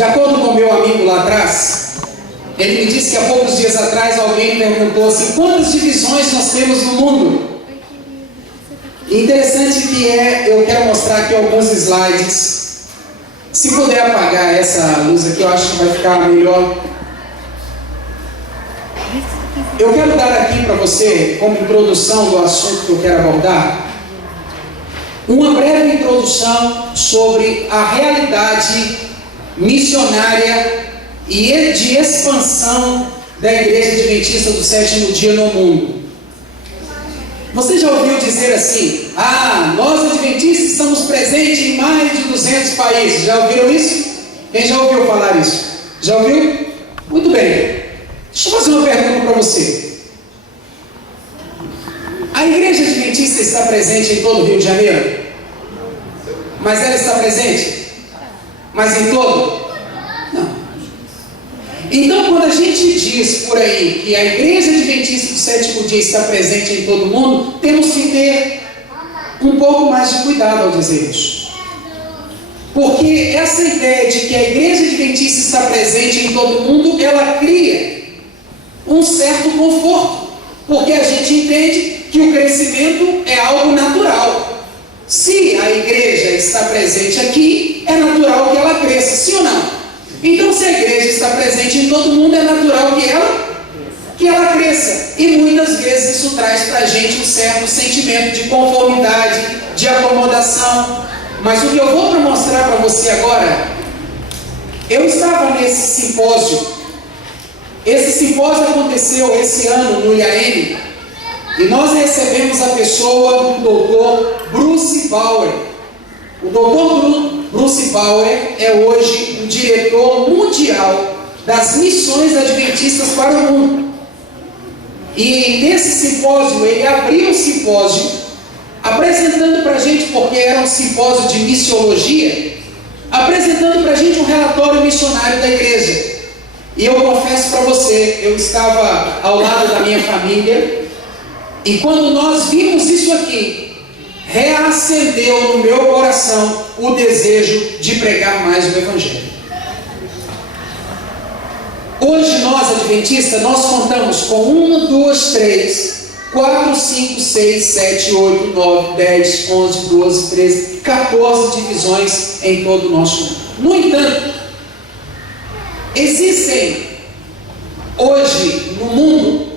De acordo com o meu amigo lá atrás, ele me disse que há poucos dias atrás alguém perguntou assim: quantas divisões nós temos no mundo? Interessante que eu quero mostrar aqui alguns slides. Se puder apagar essa luz aqui, eu acho que vai ficar melhor. Eu quero dar aqui para você, como introdução do assunto que eu quero abordar, uma breve introdução sobre a realidade missionária e de expansão da Igreja Adventista do Sétimo Dia no mundo. Você já ouviu dizer assim: nós adventistas estamos presentes em mais de 200 países. Já ouviram isso? Quem já ouviu falar isso? Já ouviu? Muito bem. Deixa eu fazer uma pergunta para você. A Igreja Adventista está presente em todo o Rio de Janeiro? Mas ela está presente? Mas em todo? Não. Então, quando a gente diz por aí que a Igreja Adventista do Sétimo Dia está presente em todo o mundo, temos que ter um pouco mais de cuidado ao dizer isso. Porque essa ideia de que a Igreja Adventista está presente em todo o mundo, ela cria um certo conforto. Porque a gente entende que o crescimento é algo natural. Se a igreja está presente aqui, é natural que ela cresça, sim ou não? Então, se a igreja está presente em todo mundo, é natural que ela cresça. E muitas vezes isso traz para a gente um certo sentimento de conformidade, de acomodação. Mas o que eu vou mostrar para você agora, eu estava nesse simpósio. Esse simpósio aconteceu esse ano no IAM, e nós recebemos a pessoa do Dr. Bruce Bauer. O Dr. Bruce Bauer é hoje o diretor mundial das missões adventistas para o mundo. E nesse simpósio, ele abriu o simpósio apresentando para a gente, porque era um simpósio de missiologia, apresentando para a gente um relatório missionário da igreja. E eu confesso para você, eu estava ao lado da minha família, e quando nós vimos isso aqui, reacendeu no meu coração o desejo de pregar mais o Evangelho. Hoje nós, adventistas, nós contamos com 1, 2, 3, 4, 5, 6, 7, 8, 9, 10, 11, 12, 13, 14 divisões em todo o nosso mundo. No entanto, existem hoje no mundo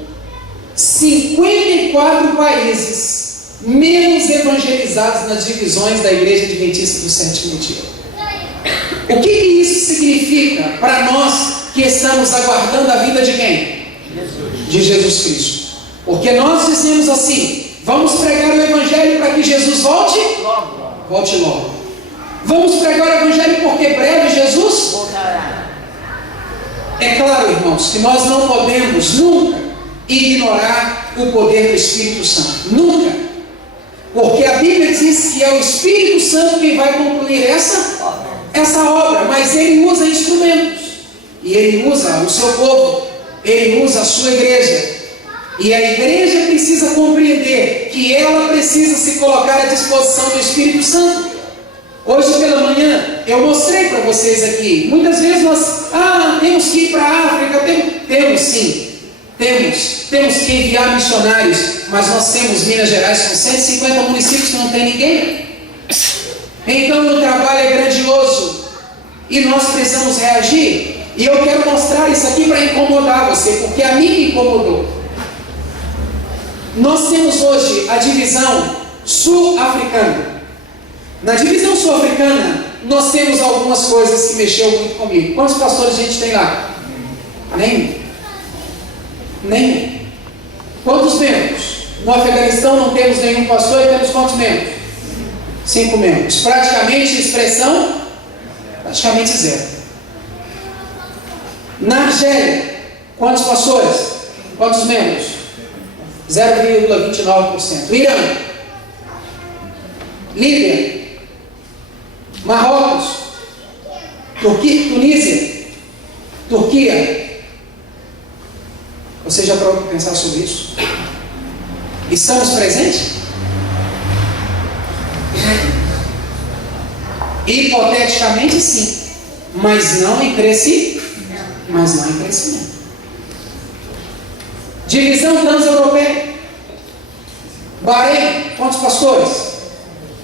54 países menos evangelizados nas divisões da Igreja Adventista do Sétimo Dia. O que isso significa para nós que estamos aguardando a vinda de quem? De Jesus Cristo. Porque nós dizemos assim: vamos pregar o Evangelho para que Jesus volte logo. Vamos pregar o Evangelho porque breve Jesus voltará. É claro, irmãos, que nós não podemos nunca ignorar o poder do Espírito Santo. Nunca. Porque a Bíblia diz que é o Espírito Santo quem vai concluir essa obra. Mas Ele usa instrumentos. E Ele usa o seu povo. Ele usa a sua igreja. E a igreja precisa compreender que ela precisa se colocar à disposição do Espírito Santo. Hoje pela manhã eu mostrei para vocês aqui. Muitas vezes nós temos que ir para a África. Temos sim. Temos que enviar missionários. Mas nós temos Minas Gerais com 150 municípios que não tem ninguém. Então o trabalho é grandioso. E nós precisamos reagir. E eu quero mostrar isso aqui para incomodar você, porque a mim me incomodou. Nós temos hoje a divisão sul-africana. Na divisão sul-africana, nós temos algumas coisas que mexeu muito comigo. Quantos pastores a gente tem lá? Nenhum. Quantos membros? No Afeganistão não temos nenhum pastor e temos quantos membros? 5 membros. Praticamente, expressão, praticamente zero. Na Argélia, quantos pastores? Quantos membros? 0,29%. Irã, Líbia, Marrocos, Tunísia, Turquia. Você já parou para pensar sobre isso? Estamos presentes? Hipoteticamente, sim. mas não em crescimento. Divisão transeuropeia. Bahrein, quantos pastores?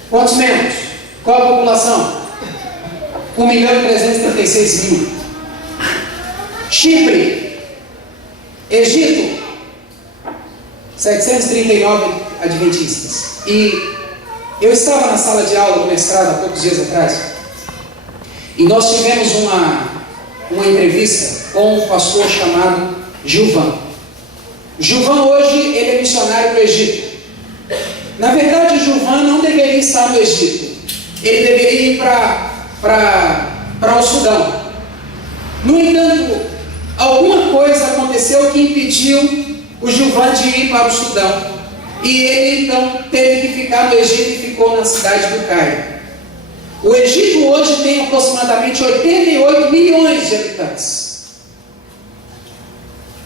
Quantos membros? Qual a população? 1.336.000. Chipre, Egito, 739 adventistas. E eu estava na sala de aula do mestrado há poucos dias atrás, e nós tivemos uma entrevista com um pastor chamado Gilvan. Gilvan hoje ele é missionário do Egito. Na verdade, Gilvan não deveria estar no Egito. Ele deveria ir para o Sudão. No entanto, alguma coisa aconteceu que impediu o Gilvan de ir para o Sudão. E ele então teve que ficar no Egito e ficou na cidade do Cairo. O Egito hoje tem aproximadamente 88 milhões de habitantes.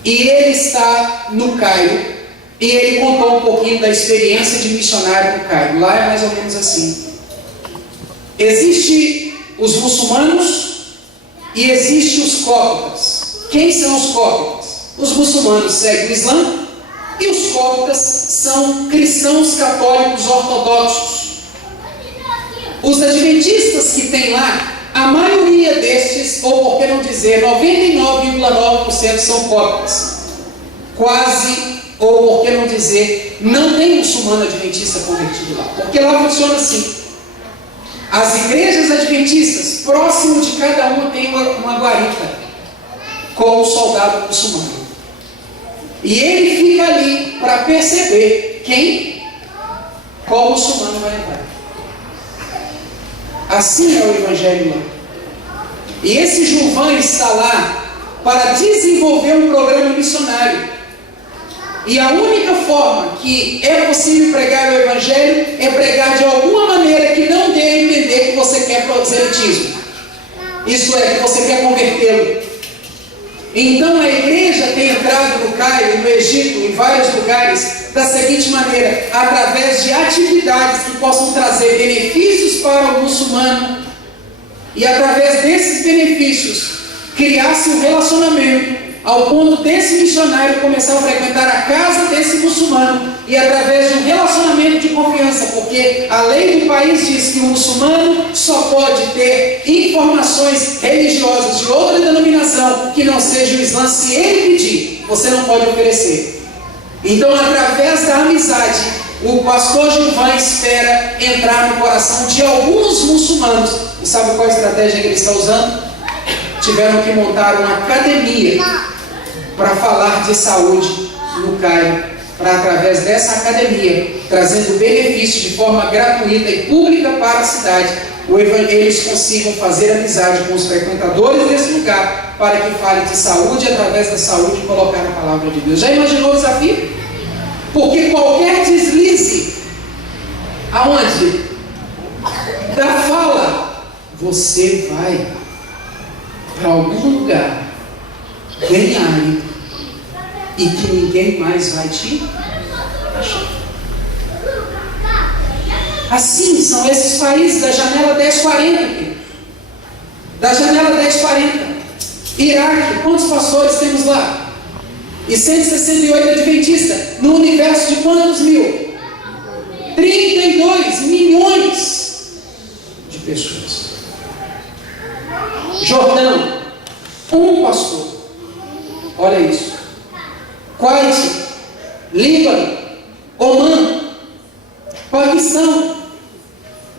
E ele está no Cairo, e ele contou um pouquinho da experiência de missionário no Cairo. Lá é mais ou menos assim. Existem os muçulmanos e existem os cóptas. Quem são os cóptas? Os muçulmanos seguem o Islã e os cóptas são cristãos católicos ortodoxos. Os adventistas que tem lá, a maioria destes, ou por que não dizer, 99,9% são cóptas. Quase, ou por que não dizer, não tem muçulmano adventista convertido lá. Porque lá funciona assim. As igrejas adventistas, próximo de cada uma tem uma guarita com o soldado muçulmano. E ele fica ali para perceber qual muçulmano vai entrar. Assim é o Evangelho lá. E esse Gilvan está lá para desenvolver um programa missionário. E a única forma que é possível pregar o Evangelho é pregar de alguma maneira que não dê a entender que você quer proselitismo. Isso é, que você quer convertê-lo. Então a igreja tem entrado no Cairo, no Egito, em vários lugares, da seguinte maneira: através de atividades que possam trazer benefícios para o muçulmano, e através desses benefícios criar-se um relacionamento, ao ponto desse missionário começar a frequentar a casa desse muçulmano, e através de um relacionamento de confiança, porque a lei do país diz que o muçulmano só pode ter informações religiosas de outra denominação que não seja o Islã, se ele pedir, você não pode oferecer. Então, através da amizade, o pastor Gilvan espera entrar no coração de alguns muçulmanos. E sabe qual a estratégia que ele está usando? Tiveram que montar uma academia para falar de saúde no Cairo, para através dessa academia, trazendo benefícios de forma gratuita e pública para a cidade, eles consigam fazer amizade com os frequentadores desse lugar, para que fale de saúde, através da saúde colocar a palavra de Deus. Já imaginou o desafio? Porque qualquer deslize, aonde? Da fala, você vai para algum lugar ganhar e que ninguém mais vai te achar. Assim são esses países da janela 1040. Da janela 1040. Iraque, quantos pastores temos lá? E 168 adventistas. No universo de quantos mil? 32 milhões de pessoas. Jordão, um pastor. Olha isso. Kuwait, Líbano, Omã, Paquistão,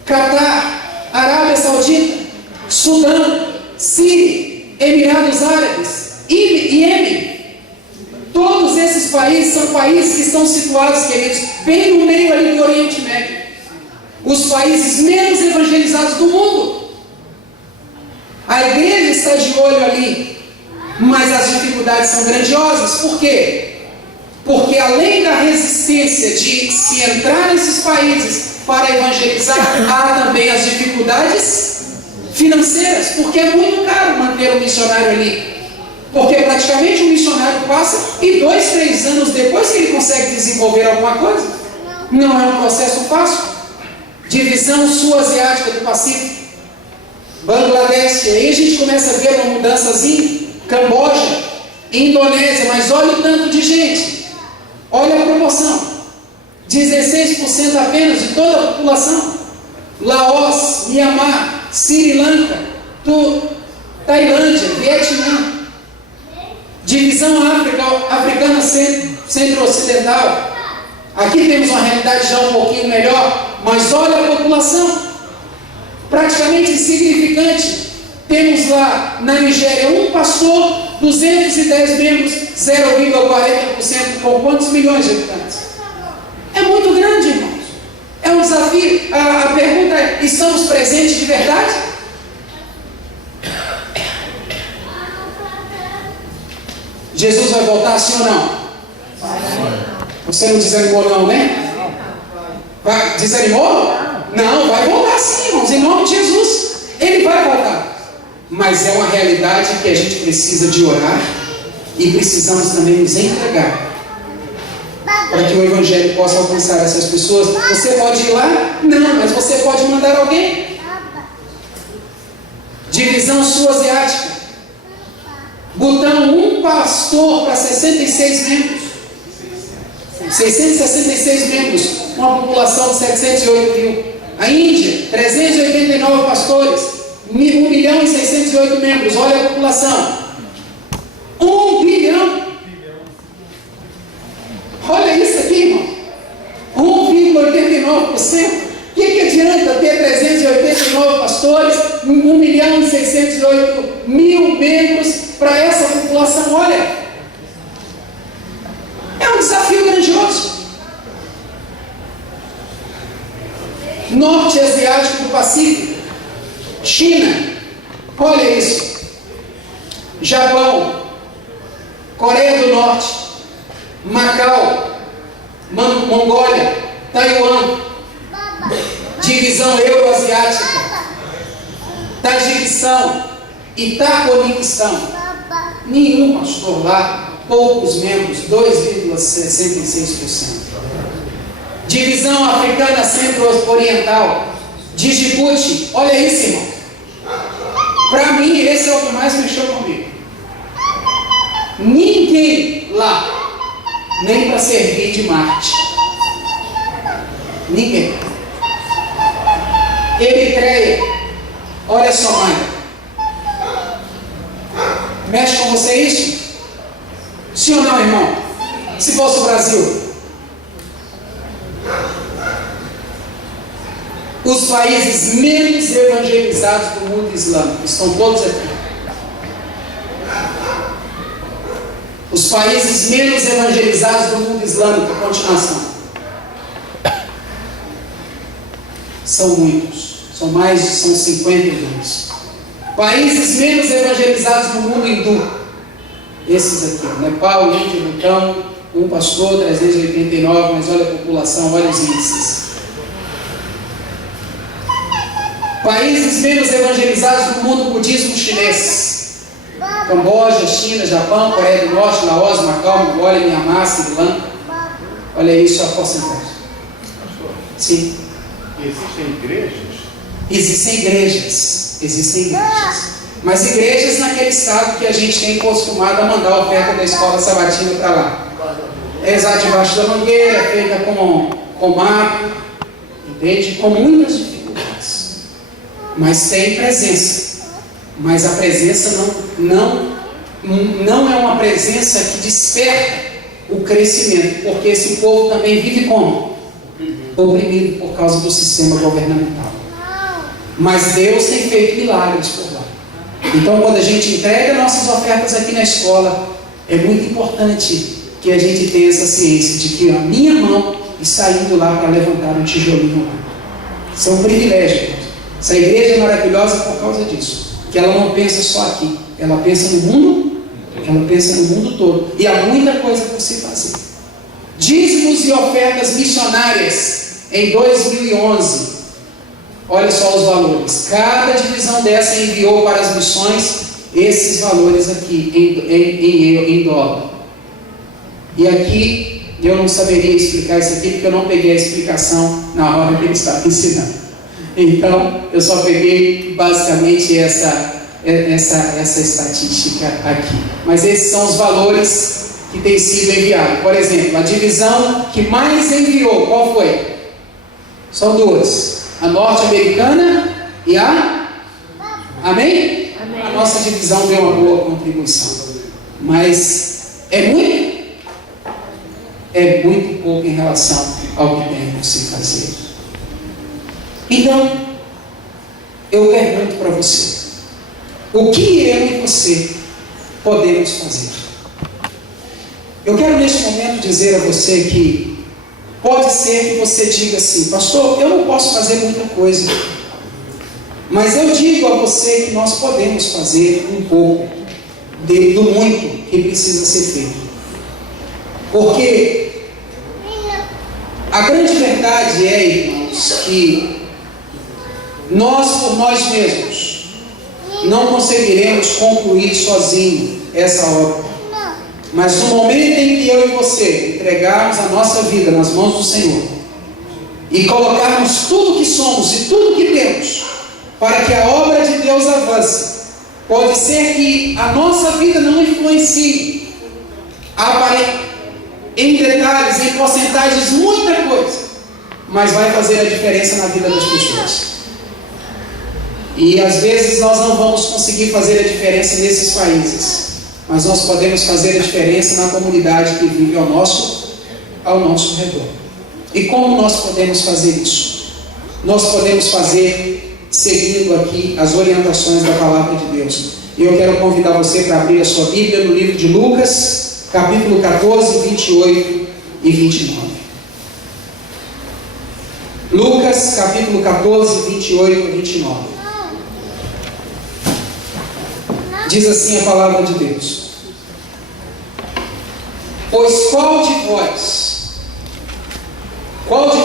Catar, Arábia Saudita, Sudão, Síria, Emirados Árabes, Iêmen. Todos esses países são países que estão situados, queridos, bem no meio ali do Oriente Médio. Os países menos evangelizados do mundo. A igreja está de olho ali, mas as dificuldades são grandiosas. Por quê? Porque além da resistência de se entrar nesses países para evangelizar, há também as dificuldades financeiras, porque é muito caro manter um missionário ali. Porque praticamente um missionário passa e 2, 3 anos depois que ele consegue desenvolver alguma coisa. Não é um processo fácil. Divisão sul-asiática do Pacífico. Bangladesh, aí a gente começa a ver uma mudançazinha. Camboja, Indonésia, mas olha o tanto de gente. Olha a proporção. 16% apenas de toda a população. Laos, Myanmar, Sri Lanka, Tailândia, Vietnã. Divisão africana centro-ocidental. Aqui temos uma realidade já um pouquinho melhor, mas olha a população. Praticamente insignificante. Temos lá na Nigéria um pastor, 210 membros, 0,40%, com quantos milhões de habitantes? É muito grande, irmãos. É um desafio. A pergunta é: estamos presentes de verdade? Jesus vai voltar, sim ou não? Você não desanimou não, né? Vai, desanimou? Não, vai voltar sim, irmãos, em nome de Jesus. Ele vai voltar. Mas é uma realidade que a gente precisa de orar e precisamos também nos entregar para que o Evangelho possa alcançar essas pessoas. Você pode ir lá? Não, mas você pode mandar alguém. Divisão sul-asiática. Butão, um pastor para 66 membros. 666 membros, uma população de 708 mil. A Índia, 389 pastores, 1.608 membros. Olha a população. 1 bilhão. Olha isso aqui, irmão. 1,89%. O que adianta ter 389 pastores, 1.608 mil membros para essa população? Olha, é um desafio grandioso. Norte Asiático do Pacífico, China, olha isso. Japão, Coreia do Norte, Macau, Mongólia, Taiwan, divisão euroasiática, Tajiquistão, Itacomiquistão. Nenhum pastor lá, poucos membros, 2,66%. Divisão africana centro-oriental, Djibouti, olha isso, irmão. Para mim, esse é o que mais mexeu comigo. Ninguém lá, nem para servir de Marte. Ninguém. Eritreia, olha só, mãe. Mexe com você isso? Sim ou não, irmão? Se fosse o Brasil. Os países menos evangelizados do mundo islâmico estão todos aqui. Os países menos evangelizados do mundo islâmico, a continuação. São muitos. São 52. Países menos evangelizados do mundo hindu. Esses aqui. Nepal, Índia, Butão, um pastor, 389, mas olha a população, olha os índices. Países menos evangelizados do mundo, budismo chinês. Camboja, China, Japão, Coreia do Norte, Laos, Macau, Mongólia, Myanmar, Sri Lanka. Olha isso, a porcentagem. Sim. Existem igrejas? Existem igrejas. Mas igrejas naquele estado que a gente tem acostumado a mandar a oferta da escola sabatina para lá. É exato debaixo da mangueira, feita com mato, entende? Com muitas dificuldades. Mas tem presença. Mas a presença não é uma presença que desperta o crescimento, porque esse povo também vive como? Oprimido por causa do sistema governamental. Mas Deus tem feito milagres por lá. Então, quando a gente entrega nossas ofertas aqui na escola, é muito importante que a gente tenha essa ciência de que a minha mão está indo lá para levantar um tijolinho lá. Isso é um privilégio. Essa igreja é maravilhosa por causa disso. Que ela não pensa só aqui, ela pensa no mundo, ela pensa no mundo todo. E há muita coisa por se fazer. Dízimos e ofertas missionárias em 2011. Olha só os valores. Cada divisão dessa enviou para as missões esses valores aqui em dólar. E aqui eu não saberia explicar isso aqui porque eu não peguei a explicação na hora que ele estava ensinando. Então, eu só peguei basicamente essa estatística aqui. Mas esses são os valores que têm sido enviados. Por exemplo, a divisão que mais enviou, qual foi? São duas: a norte-americana e a... Amém? Amém. A nossa divisão deu uma boa contribuição. Mas é muito pouco em relação ao que tem que se fazer. Então, eu pergunto para você: o que eu e você podemos fazer? Eu quero neste momento dizer a você que pode ser que você diga assim: pastor, eu não posso fazer muita coisa, mas eu digo a você que nós podemos fazer um pouco do muito que precisa ser feito. Porque a grande verdade é, irmãos, que nós, por nós mesmos, não conseguiremos concluir sozinho essa obra. Mas no momento em que eu e você entregarmos a nossa vida nas mãos do Senhor e colocarmos tudo que somos e tudo que temos para que a obra de Deus avance, pode ser que a nossa vida não influencie em detalhes, em porcentagens, muita coisa, mas vai fazer a diferença na vida das pessoas. E às vezes nós não vamos conseguir fazer a diferença nesses países, mas nós podemos fazer a diferença na comunidade que vive ao nosso redor. E como nós podemos fazer isso? Nós podemos fazer seguindo aqui as orientações da palavra de Deus. E eu quero convidar você para abrir a sua Bíblia no livro de Lucas, capítulo 14, 28 e 29. Lucas, capítulo 14, 28 e 29. Diz assim a palavra de Deus: pois qual de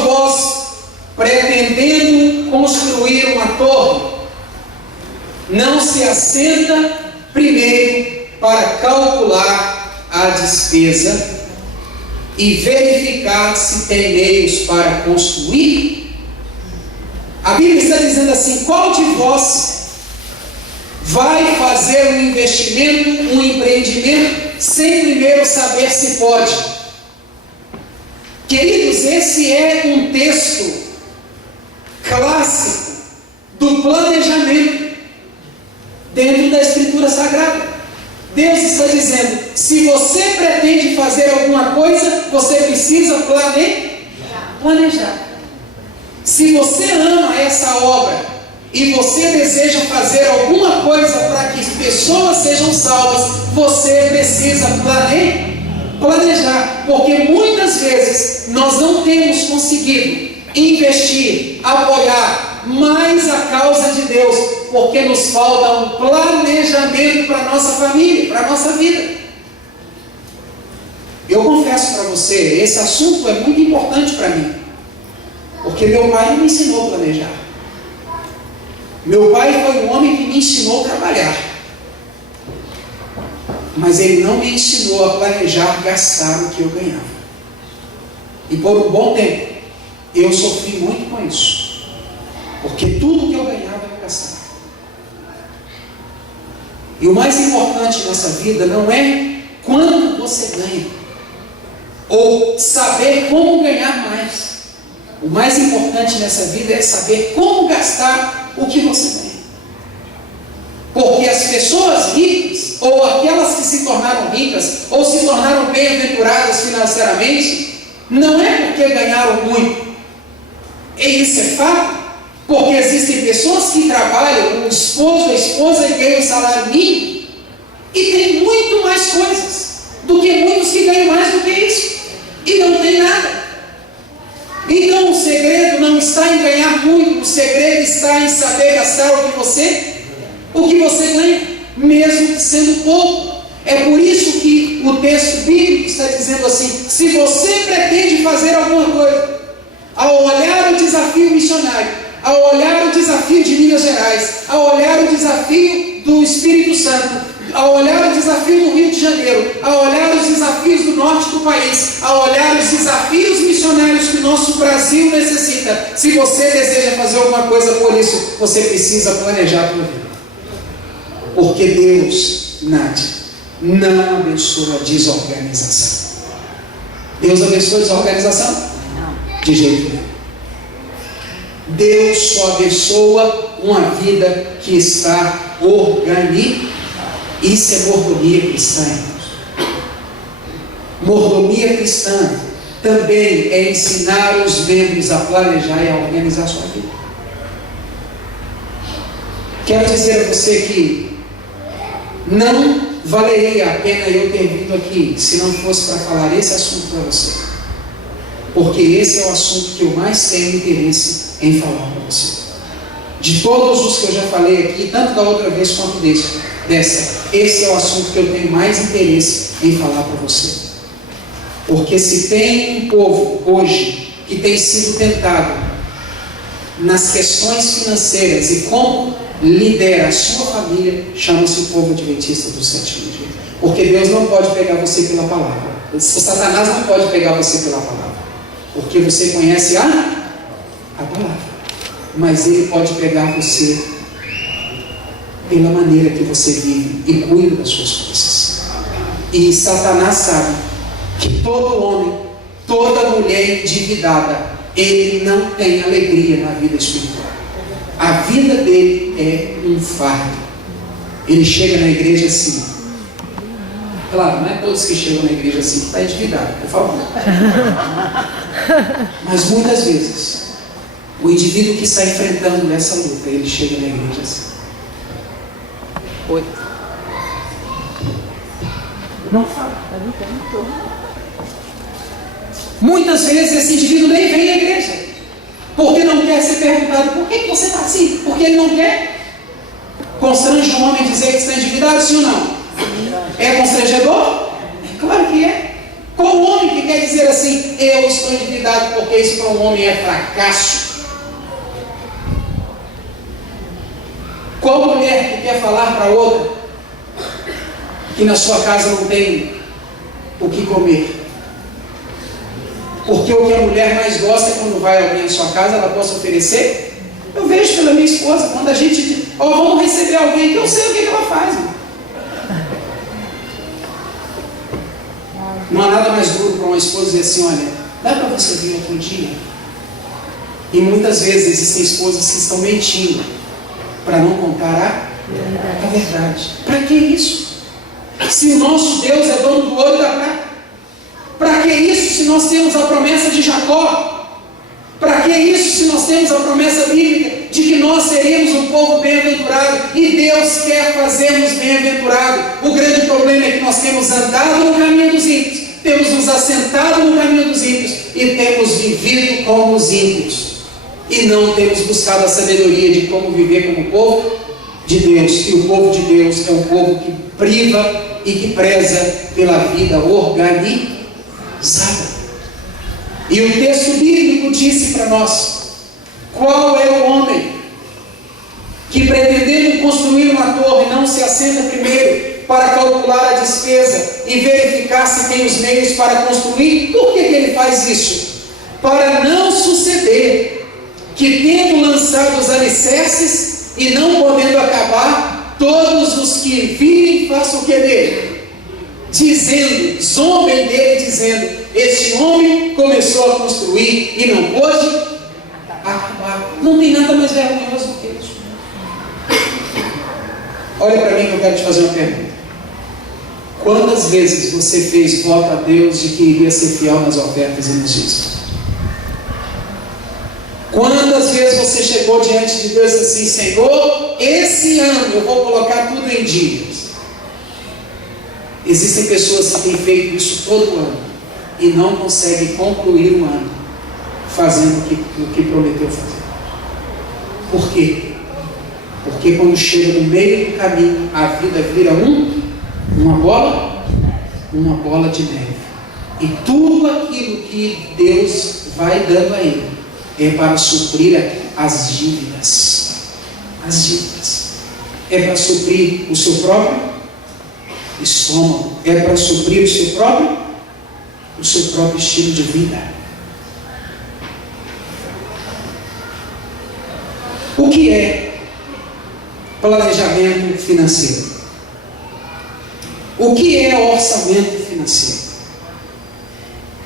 vós, pretendendo construir uma torre, não se assenta primeiro para calcular a despesa e verificar se tem meios para construir? A Bíblia está dizendo assim: qual de vós vai fazer um investimento, um empreendimento, sem primeiro saber se pode? Queridos, esse é um texto clássico do planejamento dentro da Escritura Sagrada. Deus está dizendo: se você pretende fazer alguma coisa, você precisa planejar. Se você ama essa obra e você deseja fazer alguma coisa para que pessoas sejam salvas, você precisa planejar, porque muitas vezes nós não temos conseguido investir, apoiar mais a causa de Deus, porque nos falta um planejamento para a nossa família, para a nossa vida. Eu confesso para você, esse assunto é muito importante para mim, porque meu pai não me ensinou a planejar. Meu pai foi um homem que me ensinou a trabalhar, mas ele não me ensinou a planejar, gastar o que eu ganhava. E por um bom tempo eu sofri muito com isso, porque tudo que eu ganhava eu gastava. E o mais importante nessa vida não é quanto você ganha, ou saber como ganhar mais. O mais importante nessa vida é saber como gastar o que você ganha. Porque as pessoas ricas, ou aquelas que se tornaram ricas, ou se tornaram bem-aventuradas financeiramente, não é porque ganharam muito. E isso é fato, porque existem pessoas que trabalham, o esposo, a esposa, e ganham um salário mínimo, e tem muito mais coisas do que muitos que ganham mais do que isso, e não tem nada. Então o segredo não está em ganhar muito, o segredo está em saber gastar o que você ganha, mesmo que sendo pouco. É por isso que o texto bíblico está dizendo assim: se você pretende fazer alguma coisa, ao olhar o desafio missionário, ao olhar o desafio de Minas Gerais, ao olhar o desafio do Espírito Santo, ao olhar o desafio do Rio de Janeiro, ao olhar os desafios desafios do norte do país, a olhar os desafios missionários que o nosso Brasil necessita. Se você deseja fazer alguma coisa por isso, você precisa planejar a tua vida. Porque Deus, Nath, não abençoa a desorganização. Deus abençoa a desorganização? Não. De jeito nenhum. Deus só abençoa uma vida que está organizada. Isso é mordomia cristã, irmãos. Mordomia cristã também é ensinar os membros a planejar e a organizar a sua vida. Quero dizer a você que não valeria a pena eu ter vindo aqui se não fosse para falar esse assunto para você. Porque esse é o assunto que eu mais tenho interesse em falar para você. De todos os que eu já falei aqui, tanto da outra vez quanto dessa, esse é o assunto que eu tenho mais interesse em falar para você. Porque se tem um povo hoje que tem sido tentado nas questões financeiras e como lidera a sua família, chama-se o povo adventista do sétimo dia. Porque Deus não pode pegar você pela palavra. O Satanás não pode pegar você pela palavra. Porque você conhece a palavra. Mas ele pode pegar você pela maneira que você vive e cuida das suas coisas. E Satanás sabe que todo homem, toda mulher endividada, ele não tem alegria na vida espiritual. A vida dele é um fardo. Ele chega na igreja assim. Claro, não é todos que chegam na igreja assim que está endividado, por favor. Mas muitas vezes, o indivíduo que está enfrentando essa luta, ele chega na igreja assim. Oi. Não fala. Muitas vezes esse indivíduo nem vem à igreja, porque não quer ser perguntado: por que você está assim? Porque ele não quer. Constrange um homem dizer que está endividado, sim ou não? É constrangedor? É claro que é. Qual homem que quer dizer assim: eu estou endividado? Porque isso para um homem é fracasso. Qual mulher que quer falar para outra que na sua casa não tem o que comer? Porque o que a mulher mais gosta é quando vai alguém à sua casa, ela possa oferecer. Eu vejo pela minha esposa, quando a gente diz: ó, vamos receber alguém, que eu sei o que ela faz. Não há nada mais duro para uma esposa dizer assim: olha, dá para você vir outro dia? E muitas vezes existem esposas que estão mentindo para não contar a verdade. Para que isso? Se o nosso Deus é dono do ouro e da prata, para que isso se nós temos a promessa de Jacó? Para que isso se nós temos a promessa bíblica de que nós seremos um povo bem-aventurado? E Deus quer fazermos bem-aventurado. O grande problema é que nós temos andado no caminho dos ímpios, temos nos assentado no caminho dos ímpios e temos vivido como os ímpios. E não temos buscado a sabedoria de como viver como povo de Deus. E o povo de Deus é um povo que priva e que preza pela vida organizada. E o texto bíblico disse para nós: qual é o homem que, pretendendo construir uma torre, não se assenta primeiro para calcular a despesa e verificar se tem os meios para construir? Por que ele faz isso? Para não suceder que, tendo lançado os alicerces e não podendo acabar, todos os que virem façam o que dele? Dizendo, zombem dele, dizendo: este homem começou a construir e não pôde acabar. Não tem nada mais vergonhoso do que isso. Olha para mim que eu quero te fazer uma pergunta. Quantas vezes você fez voto a Deus de que iria ser fiel nas ofertas e nos dízimos? Quantas vezes você chegou diante de Deus assim: Senhor, esse ano eu vou colocar tudo em dias? Existem pessoas que têm feito isso todo ano e não conseguem concluir o ano fazendo o que prometeu fazer. Por quê? Porque quando chega no meio do caminho, a vida vira uma bola de neve. E tudo aquilo que Deus vai dando a ele é para suprir as dívidas. As dívidas. É para suprir o seu próprio estômago. É para suprir o seu próprio o seu próprio estilo de vida. O que é planejamento financeiro? O que é orçamento financeiro?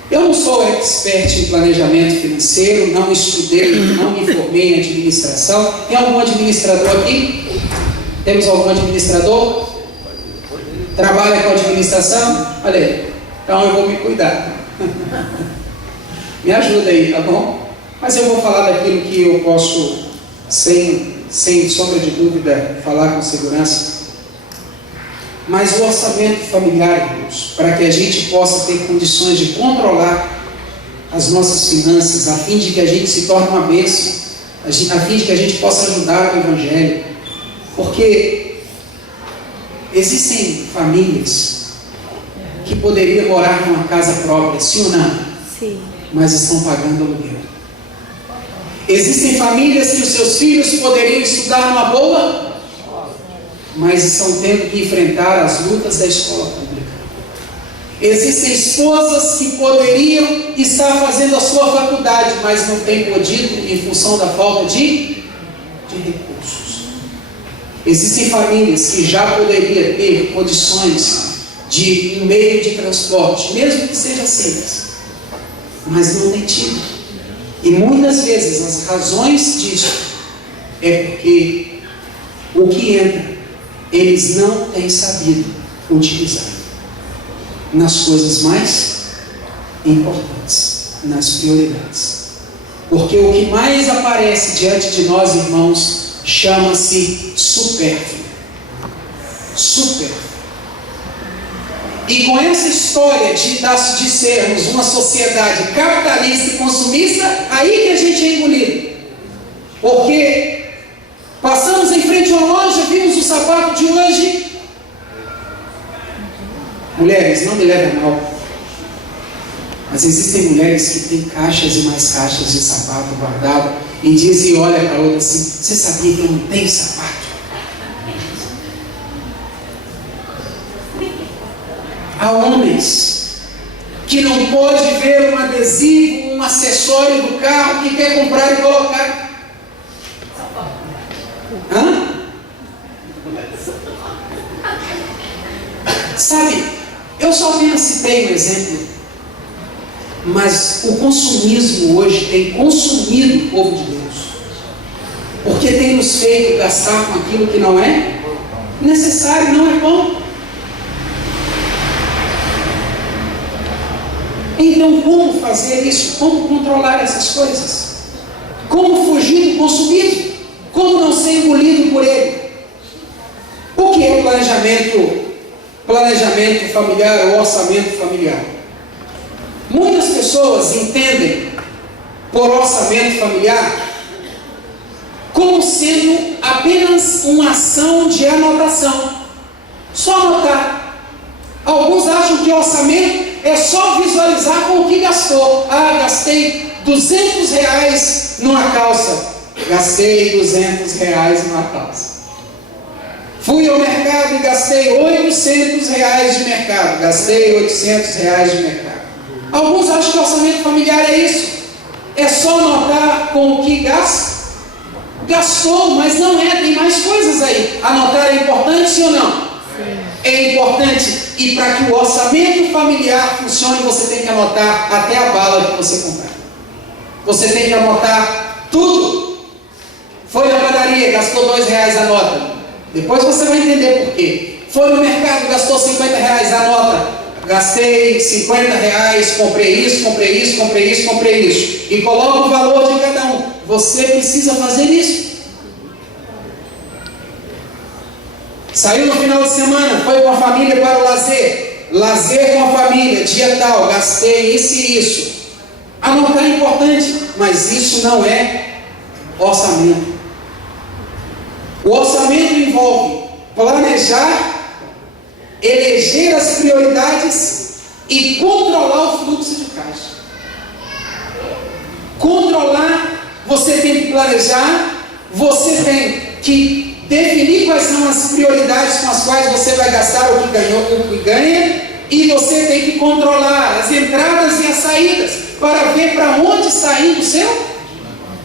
Eu não sou expert em planejamento financeiro, não estudei, não me formei em administração. Tem algum administrador aqui? Temos algum administrador? Trabalha com administração? Olha aí. Então eu vou me cuidar. Me ajuda aí, tá bom? Mas eu vou falar daquilo que eu posso, sem sombra de dúvida, falar com segurança. Mas o orçamento familiar, irmãos, para que a gente possa ter condições de controlar as nossas finanças, a fim de que a gente se torne uma bênção, a fim de que a gente possa ajudar o Evangelho. Porque existem famílias que poderiam morar numa casa própria, sim ou não? Sim. Mas estão pagando aluguel. Existem famílias que os seus filhos poderiam estudar numa boa, mas estão tendo que enfrentar as lutas da escola pública. Existem esposas que poderiam estar fazendo a sua faculdade, mas não têm podido em função da falta de recursos. Existem famílias que já poderiam ter condições de um meio de transporte, mesmo que seja simples, mas não tem tido. E muitas vezes as razões disso é porque o que entra eles não têm sabido utilizar nas coisas mais importantes, nas prioridades. Porque o que mais aparece diante de nós, irmãos, chama-se supérfluo. Supérfluo. E com essa história de sermos uma sociedade capitalista e consumista, aí que a gente é engolido. Porque passamos em frente a uma loja, vimos o sapato de hoje. Mulheres, não me levem a mal, mas existem mulheres que têm caixas e mais caixas de sapato guardado e dizem e olha para a outra assim: você sabia que eu não tenho sapato? Há homens que não pode ver um adesivo, um acessório do carro que quer comprar e colocar. Hã? Sabe, eu só apenas citei um exemplo, mas o consumismo hoje tem consumido o povo de Deus, porque tem nos feito gastar com aquilo que não é necessário, não é bom. Então, como fazer isso? Como controlar essas coisas? Como fugir do consumismo? Como não ser engolido por ele? O que é planejamento familiar ou orçamento familiar? Muitas pessoas entendem por orçamento familiar como sendo apenas uma ação de anotação. Só anotar. Alguns acham que orçamento é só visualizar com o que gastou. Ah, gastei R$200 numa calça. Gastei R$200 numa calça. Fui ao mercado e gastei R$800 de mercado. Gastei R$800 de mercado. Alguns acham que o orçamento familiar é isso. É só anotar com o que gastou, mas não é, tem mais coisas aí. Anotar é importante, sim ou não? Sim. É importante. E para que o orçamento familiar funcione, você tem que anotar até a bala que você comprar. Você tem que anotar tudo. Foi na padaria, gastou R$2, anota. Depois você vai entender por quê. Foi no mercado, gastou R$50, anota. Gastei R$50, comprei isso, comprei isso, comprei isso, comprei isso. E coloca o valor de cada um. Você precisa fazer isso. Saiu no final de semana, foi com a família para o lazer. Lazer com a família, dia tal, gastei isso e isso. Anotar é importante, mas isso não é orçamento. O orçamento envolve planejar, eleger as prioridades e controlar o fluxo de caixa. Controlar, você tem que planejar, você tem que definir quais são as prioridades com as quais você vai gastar o que ganha E você tem que controlar as entradas e as saídas para ver para onde está indo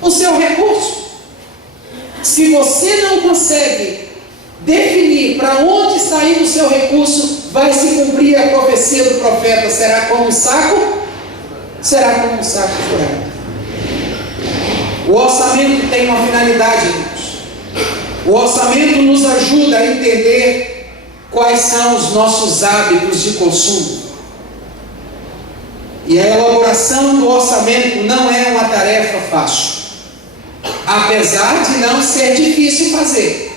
o seu recurso. Se você não consegue definir para onde está indo o seu recurso, vai se cumprir a profecia do profeta: será como um saco? Será como um saco furado. O orçamento tem uma finalidade, irmãos. O orçamento nos ajuda a entender quais são os nossos hábitos de consumo. E a elaboração do orçamento não é uma tarefa fácil, apesar de não ser difícil fazer.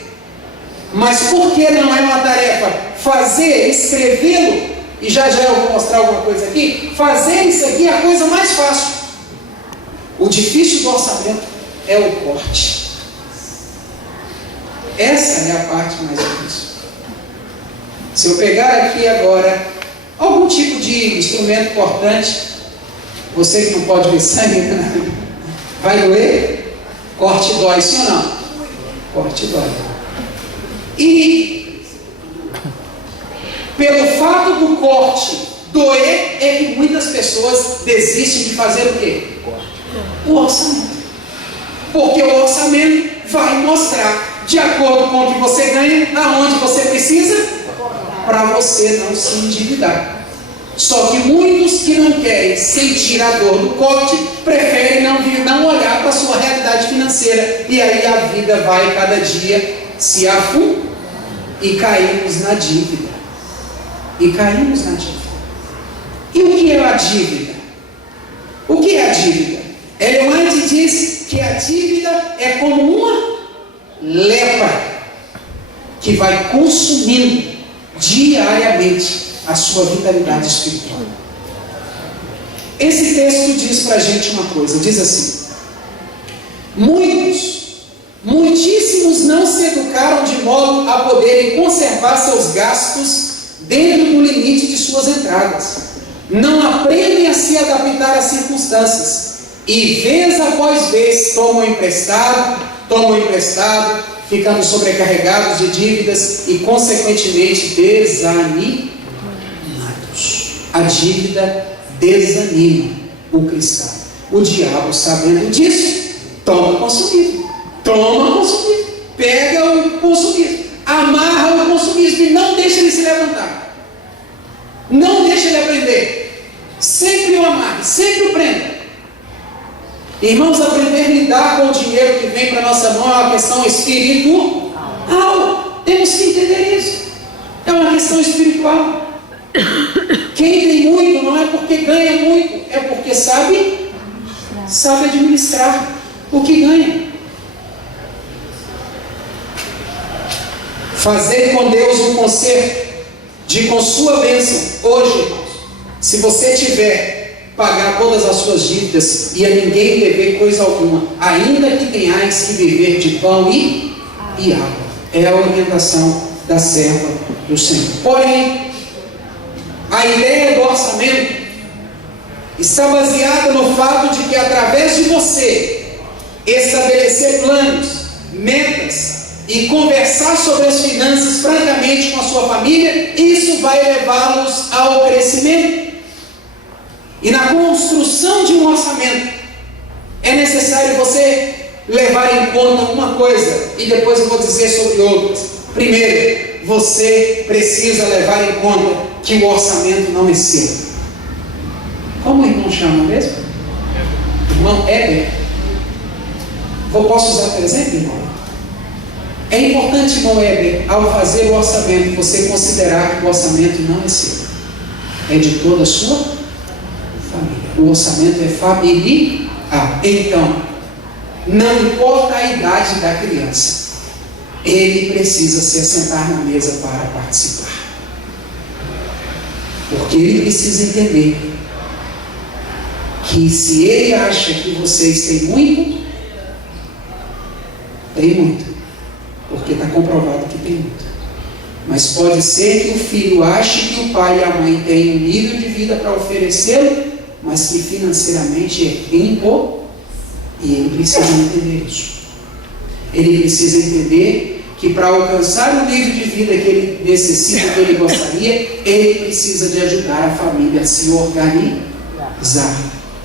Mas por que não é uma tarefa? Fazer, escrevê-lo, e já eu vou mostrar alguma coisa aqui. Fazer isso aqui é a coisa mais fácil. O difícil do orçamento é o corte. Essa é a parte mais difícil. Se eu pegar aqui agora algum tipo de instrumento cortante, você que não pode ver sangue, vai doer? Corte dói, sim ou não? Corte dói. E pelo fato do corte doer, é que muitas pessoas desistem de fazer o quê? O orçamento. Porque o orçamento vai mostrar, de acordo com o que você ganha, aonde você precisa, para você não se endividar. Só que muitos que não querem sentir a dor do corte, preferem não olhar para a sua realidade financeira. E aí a vida vai cada dia se afundando e caímos na dívida. E o que é a dívida? O que é a dívida? Ellen White diz que a dívida é como uma lepra que vai consumindo diariamente a sua vitalidade espiritual. Esse texto diz para a gente uma coisa, diz assim: muitíssimos não se educaram de modo a poderem conservar seus gastos dentro do limite de suas entradas, não aprendem a se adaptar às circunstâncias, e vez após vez tomam emprestado, ficando sobrecarregados de dívidas e consequentemente desanimados. A dívida desanima o cristão. O diabo, sabendo disso, toma consumismo, pega o consumismo, amarra o consumismo e não deixa ele se levantar, não deixa ele aprender, sempre o amarre, sempre o prenda. Irmãos, aprender a lidar com o dinheiro que vem para nossa mão é uma questão espiritual. Temos que entender isso. É uma questão espiritual. Quem tem muito não é porque ganha muito, é porque sabe administrar o que ganha. Fazer com Deus um concerto com sua bênção. Hoje, irmãos, se você tiver pagar todas as suas dívidas e a ninguém dever coisa alguma, ainda que tenhais que viver de pão e água. É a orientação da serva do Senhor. Porém, a ideia do orçamento está baseada no fato de que através de você estabelecer planos, metas e conversar sobre as finanças francamente com a sua família, isso vai levá-los ao crescimento. E na construção de um orçamento é necessário você levar em conta uma coisa, e depois eu vou dizer sobre outras. Primeiro, você precisa levar em conta que o orçamento não é seu. Como o irmão chama mesmo? Irmão Heber. Posso usar por exemplo, irmão? É importante, irmão Heber, ao fazer o orçamento, você considerar que o orçamento não é seu, é de toda a sua família. O orçamento é familiar. Então, não importa a idade da criança, ele precisa se assentar na mesa para participar, porque ele precisa entender que se ele acha que vocês têm muito, porque está comprovado que tem muito. Mas pode ser que o filho ache que o pai e a mãe têm um nível de vida para oferecê-lo, mas que financeiramente é impossível. E ele precisa entender isso. Ele precisa entender que para alcançar o nível de vida que ele necessita, que ele gostaria, ele precisa de ajudar a família a se organizar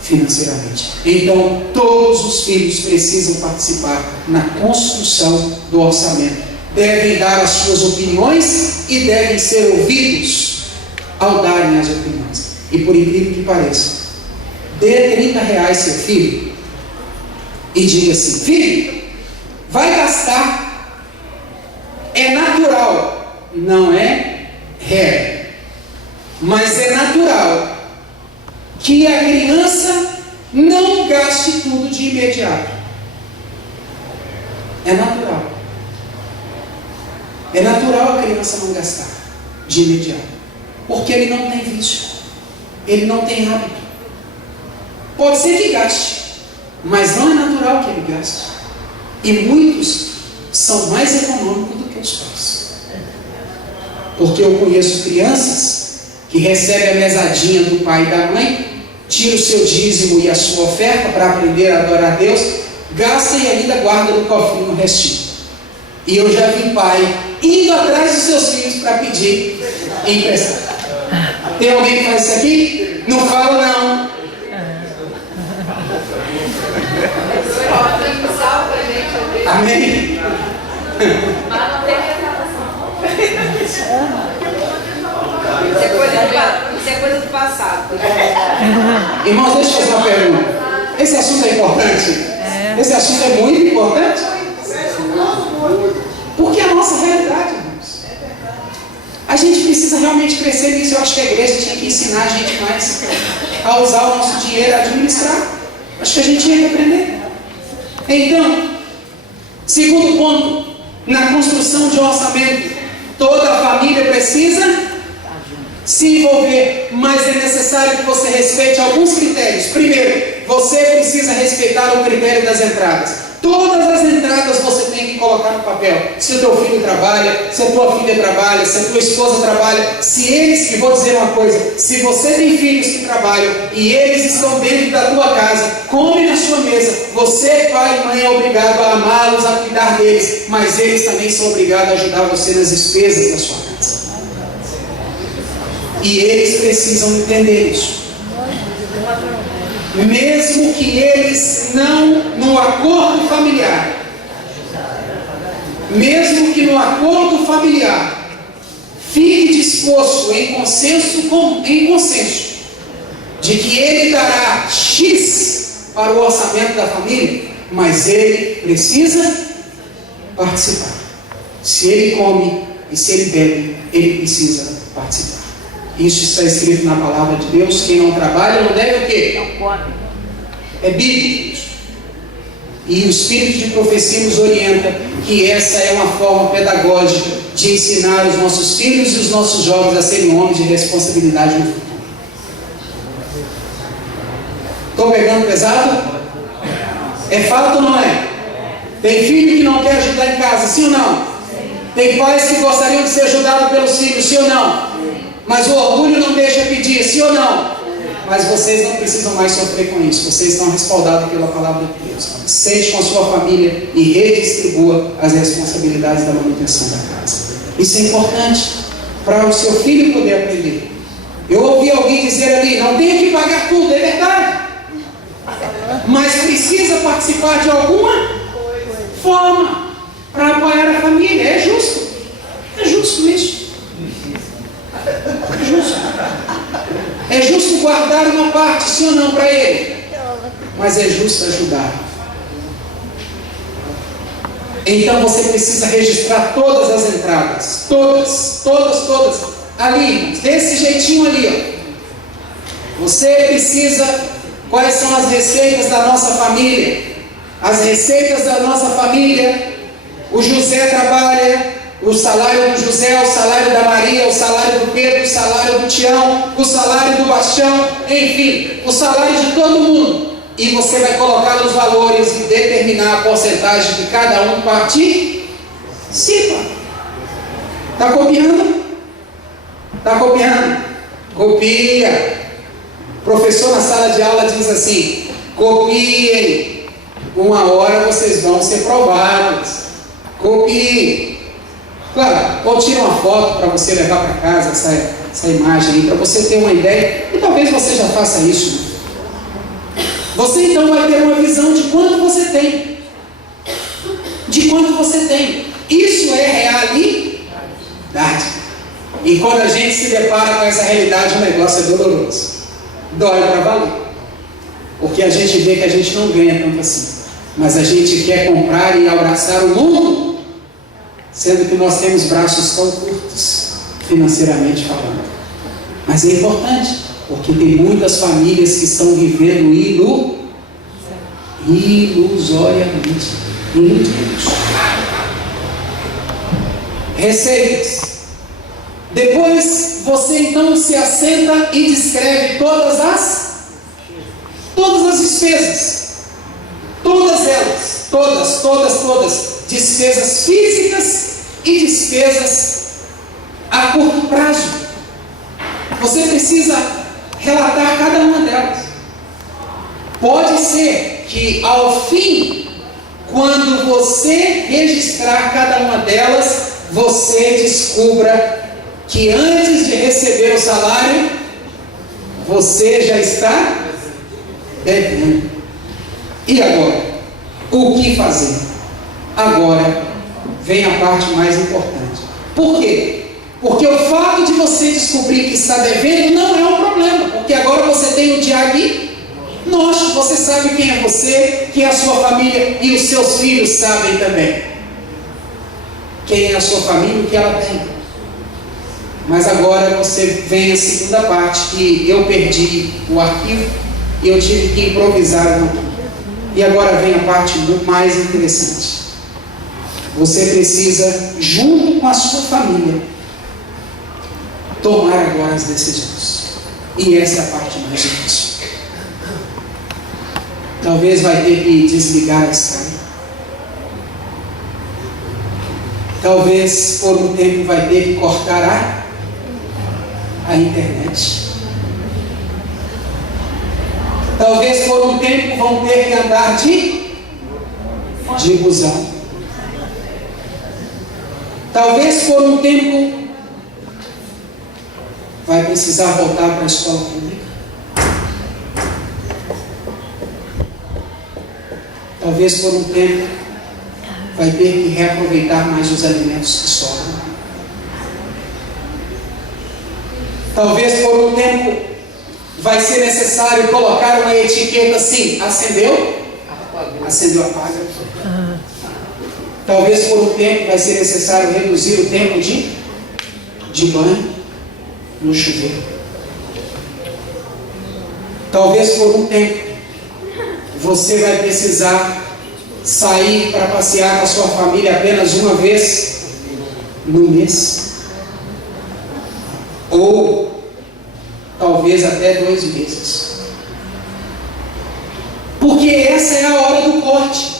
financeiramente. Então, todos os filhos precisam participar na construção do orçamento. Devem dar as suas opiniões e devem ser ouvidos ao darem as opiniões. E por incrível que pareça, dê R$30 seu filho e diga assim: filho, vai gastar. É natural, não é regra, mas é natural que a criança não gaste tudo de imediato. É natural. É natural a criança não gastar de imediato, porque ele não tem vício, ele não tem hábito. Pode ser que gaste, mas não é natural que ele gaste. E muitos são mais econômicos do que os pais. Porque eu conheço crianças que recebem a mesadinha do pai e da mãe, tira o seu dízimo e a sua oferta para aprender a adorar a Deus, gasta e ainda guarda no cofrinho o restinho. E eu já vi pai indo atrás dos seus filhos para pedir emprestado. Tem alguém que faz isso aqui? Não fala não. Amém? Mas não tem reservação. Isso é coisa do passado. Irmãos, deixa eu fazer uma pergunta. Esse assunto é importante? Esse assunto é muito importante? Porque é a nossa realidade, irmãos. A gente precisa realmente crescer nisso. Eu acho que a igreja tinha que ensinar a gente mais a usar o nosso dinheiro, a administrar. Acho que a gente tinha que aprender. Então, segundo ponto, na construção de um orçamento, toda a família precisa se envolver, mas é necessário que você respeite alguns critérios. Primeiro, você precisa respeitar o critério das entradas. Todas as entradas você tem que colocar no papel. Se o teu filho trabalha, se a tua filha trabalha, se a tua esposa trabalha, se eles, e vou dizer uma coisa, se você tem filhos que trabalham e eles estão dentro da tua casa, come na sua mesa, você, pai e mãe, é obrigado a amá-los, a cuidar deles, mas eles também são obrigados a ajudar você nas despesas da sua casa. E eles precisam entender isso. Mesmo que eles não, no acordo familiar, mesmo que no acordo familiar, fique disposto em consenso, de que ele dará X para o orçamento da família, mas ele precisa participar. Se ele come e se ele bebe, ele precisa participar. Isso está escrito na palavra de Deus. Quem não trabalha não deve o quê? Não come. É bíblico. E o Espírito de profecia nos orienta que essa é uma forma pedagógica de ensinar os nossos filhos e os nossos jovens a serem homens de responsabilidade no futuro. Estou pegando pesado? É fato ou não é? Tem filho que não quer ajudar em casa, sim ou não? Tem pais que gostariam de ser ajudados pelos filhos, sim ou não? Mas o orgulho não deixa pedir, sim ou não? Mas vocês não precisam mais sofrer com isso. Vocês estão respaldados pela palavra de Deus. Sente com a sua família e redistribua as responsabilidades da manutenção da casa. Isso é importante para o seu filho poder aprender. Eu ouvi alguém dizer ali: não tenho que pagar tudo, é verdade, mas precisa participar de alguma forma para apoiar a família. É justo. É justo isso. É justo. É justo guardar uma parte, sim ou não, para ele. Mas é justo ajudar. Então você precisa registrar todas as entradas. Todas. Ali, desse jeitinho ali, ó. Você precisa. Quais são as receitas da nossa família? As receitas da nossa família. O José trabalha. O salário do José, o salário da Maria, o salário do Pedro, o salário do Tião, o salário do Bastião, enfim, o salário de todo mundo. E você vai colocar os valores e determinar a porcentagem que cada um participa. Está copiando? Está copiando? Copia. O professor na sala de aula diz assim: copiem. Uma hora vocês vão ser provados. Copiem. Claro, ou tira uma foto para você levar para casa essa imagem aí, para você ter uma ideia, e talvez você já faça isso. Você então vai ter uma visão de quanto você tem. De quanto você tem. Isso é realidade. E quando a gente se depara com essa realidade, o negócio é doloroso. Dói para valer. Porque a gente vê que a gente não ganha tanto assim. Mas a gente quer comprar e abraçar o mundo, sendo que nós temos braços tão curtos, financeiramente falando. Mas é importante, porque tem muitas famílias que estão vivendo ilusoriamente. Receitas. Depois você então se assenta e descreve todas as despesas. Todas elas, todas, despesas físicas e despesas a curto prazo. Você precisa relatar cada uma delas. Pode ser que ao fim, quando você registrar cada uma delas, você descubra que antes de receber o salário, você já está devendo. E agora? O que fazer? Agora vem a parte mais importante. Por quê? Porque o fato de você descobrir que está devendo não é um problema, porque agora você tem o diagnóstico, você sabe quem é você, quem é a sua família, e os seus filhos sabem também quem é a sua família e o que ela tem. Mas agora você vem a segunda parte, que eu perdi o arquivo e eu tive que improvisar um. E agora vem a parte mais interessante. Você precisa, junto com a sua família, tomar agora as decisões. E essa é a parte mais difícil. Talvez vai ter que desligar a Skype. Talvez por um tempo vai ter que cortar a internet. Talvez por um tempo vão ter que andar de busão. Talvez por um tempo vai precisar voltar para a escola pública. Talvez por um tempo vai ter que reaproveitar mais os alimentos que sobram. Talvez por um tempo vai ser necessário colocar uma etiqueta assim: acendeu, apaga. Talvez por um tempo vai ser necessário reduzir o tempo de banho no chuveiro. Talvez por um tempo você vai precisar sair para passear com a sua família apenas uma vez no mês. Ou talvez até 2 meses. Porque essa é a hora do corte.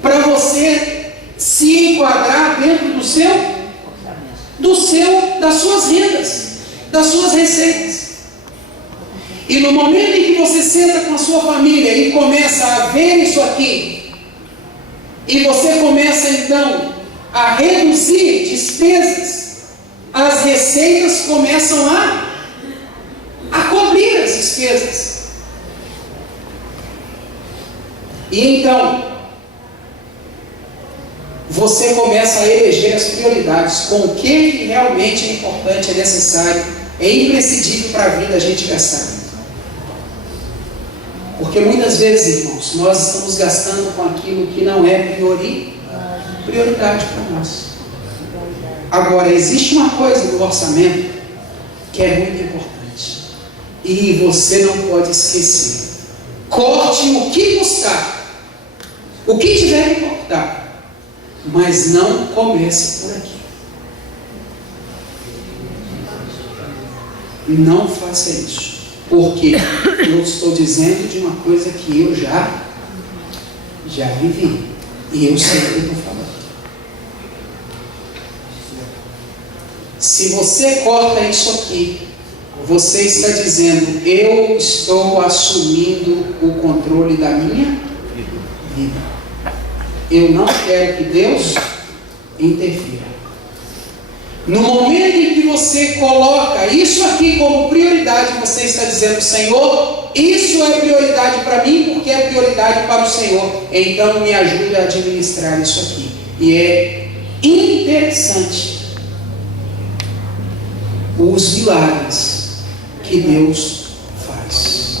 Para você se enquadrar dentro das suas rendas, das suas receitas. E no momento em que você senta com a sua família e começa a ver isso aqui, e você começa então a reduzir despesas, as receitas começam a cobrir as despesas. E então você começa a eleger as prioridades, com o que realmente é importante, é necessário, é imprescindível para a vida a gente gastar. Porque muitas vezes, irmãos, nós estamos gastando com aquilo que não é prioridade para nós. Agora, existe uma coisa no orçamento que é muito importante e você não pode esquecer: corte o que custar, o que tiver que cortar, mas não comece por aqui. Não faça isso, porque eu estou dizendo de uma coisa que eu já vivi e eu sei o que eu estou falando. Se você corta isso aqui, você está dizendo: eu estou assumindo o controle da minha vida. Eu não quero que Deus interfira. No momento em que você coloca isso aqui como prioridade, você está dizendo: Senhor, isso é prioridade para mim, porque é prioridade para o Senhor. Então me ajude a administrar isso aqui. E é interessante os milagres que Deus faz.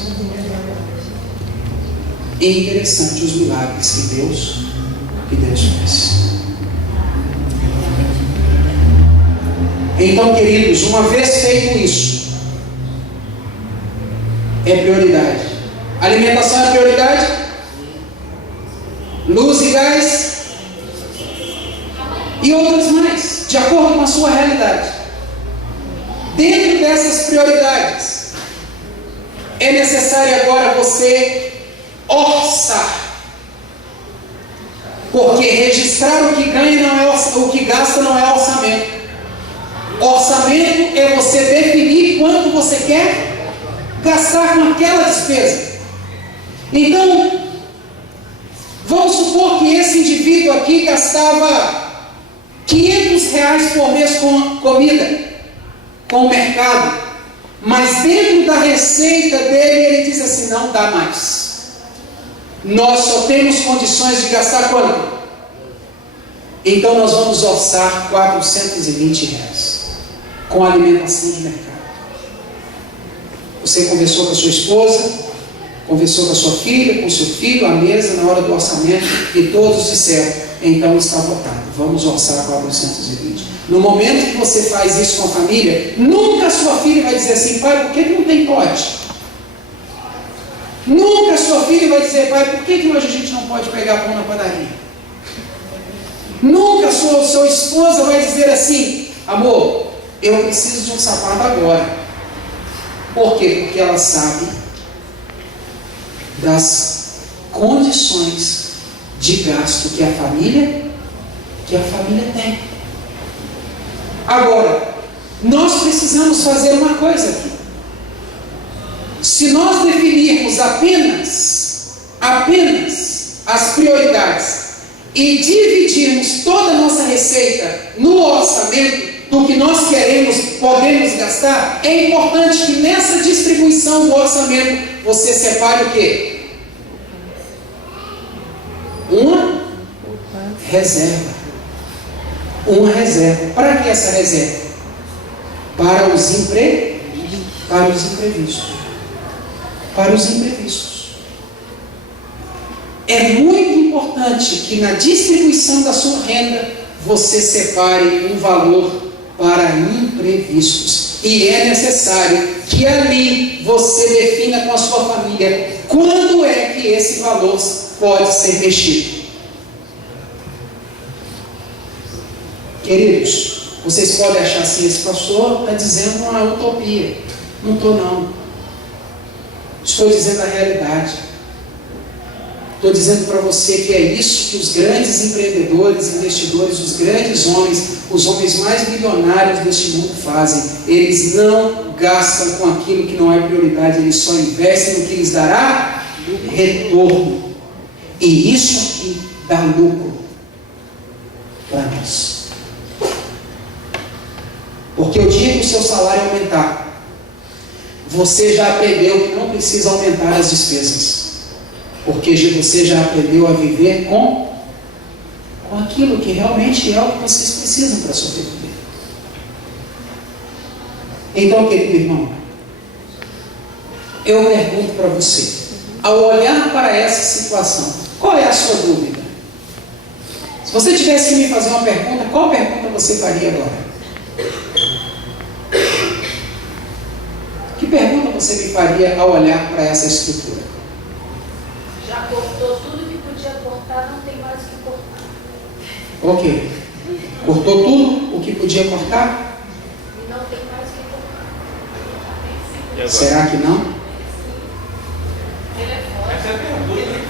É interessante os milagres que Deus faz. Então, queridos, uma vez feito isso, é prioridade. Alimentação é prioridade? Luz e gás? E outras mais, de acordo com a sua realidade. Dentro dessas prioridades, é necessário agora você orçar. Porque registrar o que ganha não é o que gasta não é orçamento. Orçamento é você definir quanto você quer gastar com aquela despesa. Então, vamos supor que esse indivíduo aqui gastava R$500 por mês com comida, com o mercado, mas dentro da receita dele ele diz assim: não dá mais. Nós só temos condições de gastar quanto? Então nós vamos orçar R$420 com a alimentação de mercado. Você conversou com a sua esposa, conversou com a sua filha, com o seu filho, à mesa, na hora do orçamento, e todos disseram: então está votado, vamos orçar 420. No momento que você faz isso com a família, nunca a sua filha vai dizer assim: pai, por que não tem pote? Nunca a sua filha vai dizer: pai, por que hoje a gente não pode pegar pão na padaria? Nunca a sua esposa vai dizer assim: amor, eu preciso de um sapato agora. Por quê? Porque ela sabe das condições de gasto que a família tem. Agora, nós precisamos fazer uma coisa aqui. Se nós definirmos apenas as prioridades e dividirmos toda a nossa receita no orçamento do que nós podemos gastar, é importante que nessa distribuição do orçamento você separe o quê? Uma reserva. Uma reserva. Para que essa reserva? Para os imprevistos. Para os imprevistos. É muito importante que na distribuição da sua renda você separe um valor para imprevistos. E é necessário que ali você defina com a sua família quando é que esse valor pode ser mexido. Queridos, vocês podem achar assim: esse pastor está dizendo uma utopia. Não estou, não. Estou dizendo a realidade. Estou dizendo para você que é isso que os grandes empreendedores, investidores, os grandes homens, os homens mais milionários deste mundo fazem. Eles não gastam com aquilo que não é prioridade, eles só investem no que lhes dará retorno. E isso aqui dá lucro para nós. Porque o dia que o seu salário aumentar, você já aprendeu que não precisa aumentar as despesas. Porque você já aprendeu a viver com aquilo que realmente é o que vocês precisam para sobreviver. Então, querido irmão, eu pergunto para você, ao olhar para essa situação, qual é a sua dúvida? Se você tivesse que me fazer uma pergunta, qual pergunta você faria agora? Que pergunta você me faria ao olhar para essa estrutura? Já cortou tudo que podia cortar, não tem mais o que cortar. Ok. Cortou tudo o que podia cortar? E não tem mais o que cortar. Será que não? Ele é forte. Essa é a pergunta.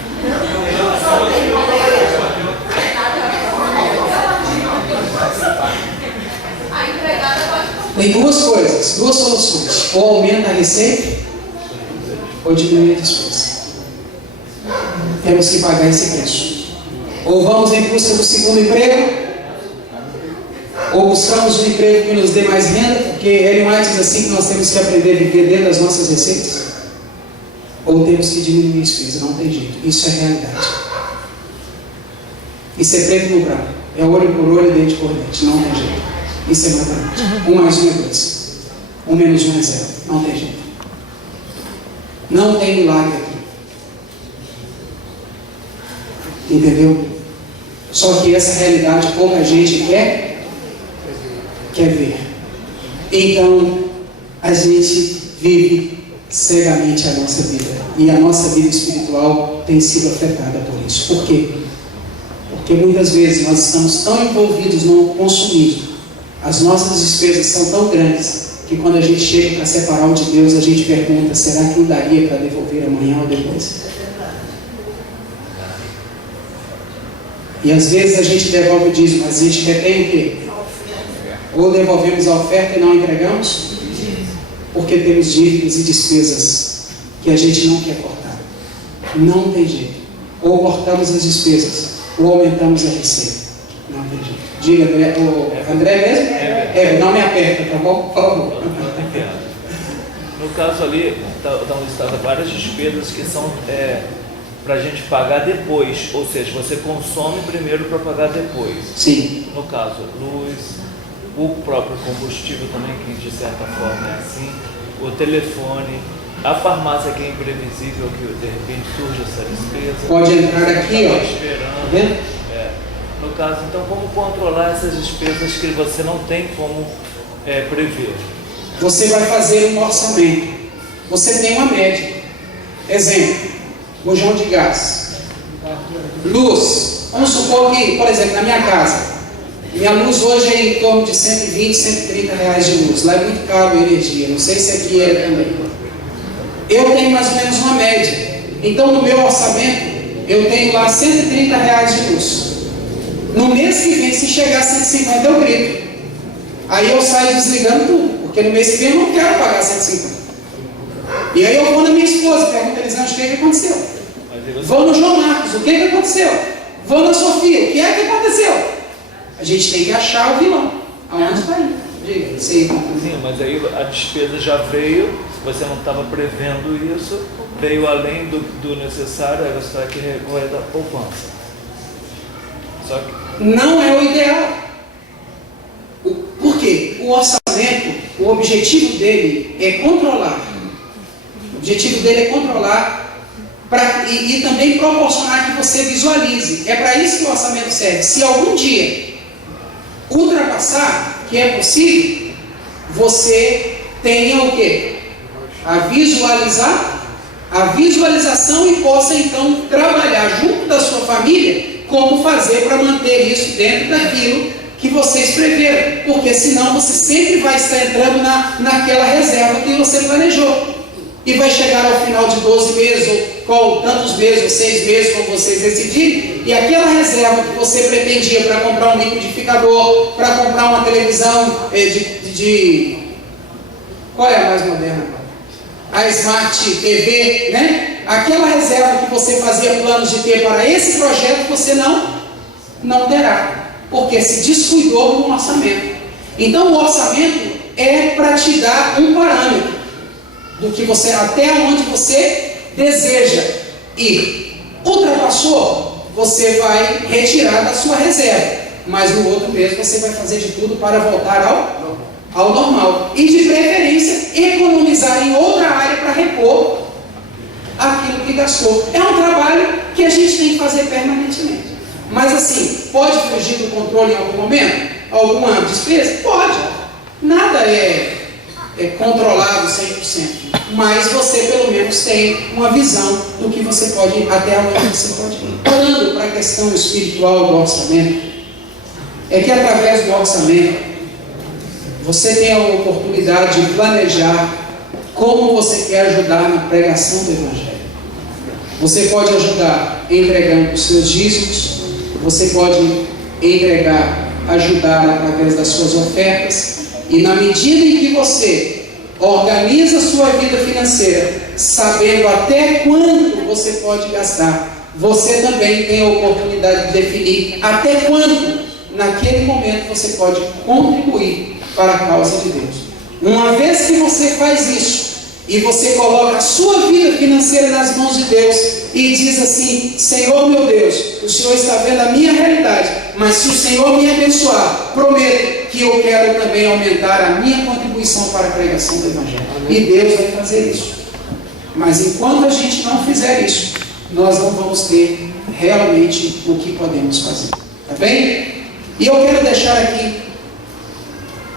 A empregada pode cortar. Tem duas coisas, duas soluções. Ou aumenta a receita, ou diminui a despesa. Temos que pagar esse preço. Ou vamos em busca do segundo emprego, Ou buscamos um emprego que nos dê mais renda, porque Ellen White diz assim que nós temos que aprender a viver dentro das nossas receitas? Ou temos que diminuir despesa? Não tem jeito. Isso é realidade. Isso é preto no branco. É olho por olho, dente por dente. Não tem jeito. Isso é matemática. 1 mais 1 é 2. 1 menos 1 é 0. Não tem jeito. Não tem milagre aqui. Entendeu? Só que essa realidade pouca gente quer ver. Então, a gente vive cegamente a nossa vida. E a nossa vida espiritual tem sido afetada por isso. Por quê? Porque muitas vezes nós estamos tão envolvidos no consumismo, as nossas despesas são tão grandes, que quando a gente chega para separar o de Deus, a gente pergunta, será que não daria para devolver amanhã ou depois? E às vezes a gente devolve o dízimo, mas a gente retém o quê? Ou devolvemos a oferta e não entregamos, porque temos dívidas e despesas que a gente não quer cortar. Não tem jeito. Ou cortamos as despesas, ou aumentamos a receita. Não tem jeito. Diga, o André mesmo? Não me aperta, tá bom? Por favor. No caso ali, estão listadas várias despesas que são para a gente pagar depois. Ou seja, você consome primeiro para pagar depois. Sim. No caso, luz, o próprio combustível também, que de certa forma é assim, o telefone, a farmácia que é imprevisível, que de repente surge essa despesa. Pode entrar aqui, ó. Esperando. Tá vendo? No caso, então, como controlar essas despesas que você não tem como prever? Você vai fazer um orçamento. Você tem uma média. Exemplo, bujão de gás, luz. Vamos supor que, por exemplo, na minha casa, minha luz hoje é em torno de 120, 130 reais de luz. Lá é muito caro a energia. Não sei se aqui é também. Eu tenho mais ou menos uma média. Então, no meu orçamento, eu tenho lá 130 reais de luz. No mês que vem, se chegar a 150, eu grito. Aí eu saio desligando tudo, porque no mês que vem eu não quero pagar 150. E aí eu vou na minha esposa, pergunto a Elisângela, o que aconteceu? Vou no João Marcos, o que aconteceu? Vou na Sofia, o que é que aconteceu? A gente tem que achar o vilão. Aonde está indo? Diga, sei. Sim, mas aí a despesa já veio, você não estava prevendo isso, veio além do necessário, aí você vai que recorrer da poupança. Só que não é o ideal. Por quê? O orçamento, o objetivo dele é controlar. O objetivo dele é controlar e também proporcionar que você visualize. É para isso que o orçamento serve. Se algum dia ultrapassar, que é possível, você tenha o quê? A visualização e possa então trabalhar junto da sua família como fazer para manter isso dentro daquilo que vocês preveram, porque senão você sempre vai estar entrando naquela reserva que você planejou, e vai chegar ao final de 12 meses, ou tantos meses, ou 6 meses, como vocês decidirem, e aquela reserva que você pretendia para comprar um liquidificador, para comprar uma televisão qual é a mais moderna? A Smart TV, né? Aquela reserva que você fazia planos de ter para esse projeto, você não terá, porque se descuidou do orçamento. Então o orçamento é para te dar um parâmetro do que você, até onde você deseja ir. Ultrapassou, você vai retirar da sua reserva, mas no outro mês você vai fazer de tudo para voltar ao normal, e de preferência economizar em outra área para repor aquilo que gastou. É um trabalho que a gente tem que fazer permanentemente. Mas assim, pode fugir do controle em algum momento? Alguma despesa? Pode. Nada é controlado 100%. Mas você pelo menos tem uma visão do que você pode, até onde você pode ir. Olhando para a questão espiritual do orçamento, é que através do orçamento você tem a oportunidade de planejar como você quer ajudar na pregação do Evangelho. Você pode ajudar entregando os seus dízimos, você pode ajudar através das suas ofertas, e na medida em que você organiza a sua vida financeira, sabendo até quanto você pode gastar, você também tem a oportunidade de definir até quanto naquele momento você pode contribuir para a causa de Deus. Uma vez que você faz isso, e você coloca a sua vida financeira nas mãos de Deus, e diz assim: Senhor meu Deus, o Senhor está vendo a minha realidade, mas se o Senhor me abençoar, prometo que eu quero também aumentar a minha contribuição para a pregação do Evangelho. E Deus vai fazer isso. Mas enquanto a gente não fizer isso, nós não vamos ter realmente o que podemos fazer. Tá bem? E eu quero deixar aqui